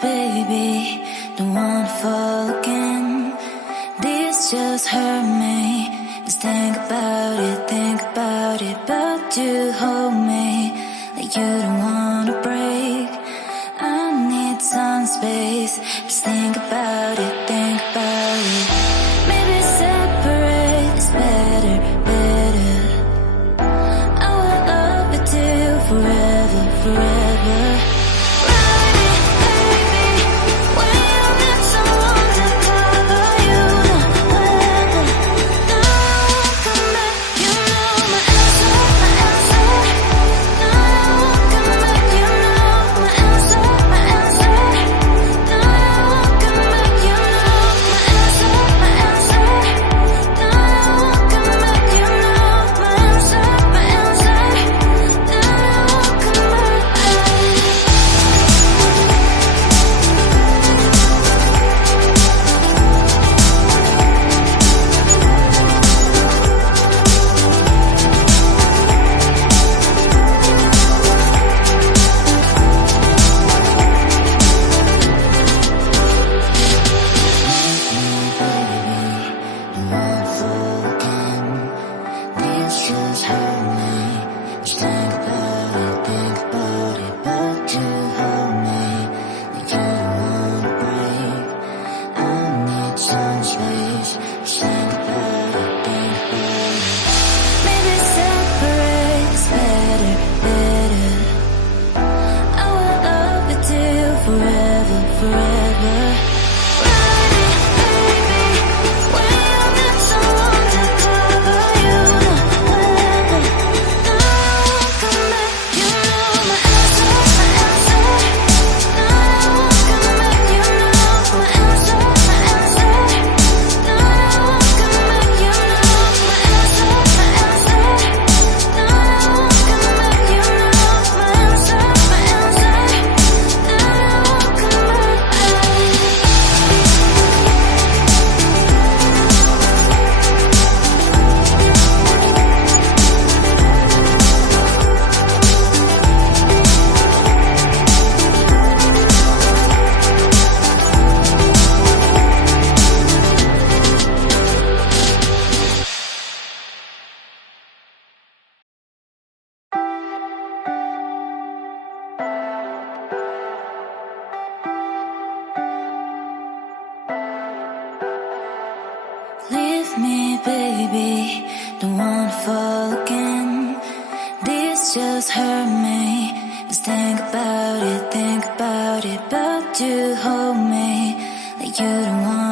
baby, don't wanna fall again. This just hurt me. Just think about it, but you hold me like you don't wanna break. I need some space. Just think about it, maybe separate is better, better. I will love you till forever, forever. Leave me, baby, don't wanna fall again. This just hurt me. Just think about it, but you hold me like you don't want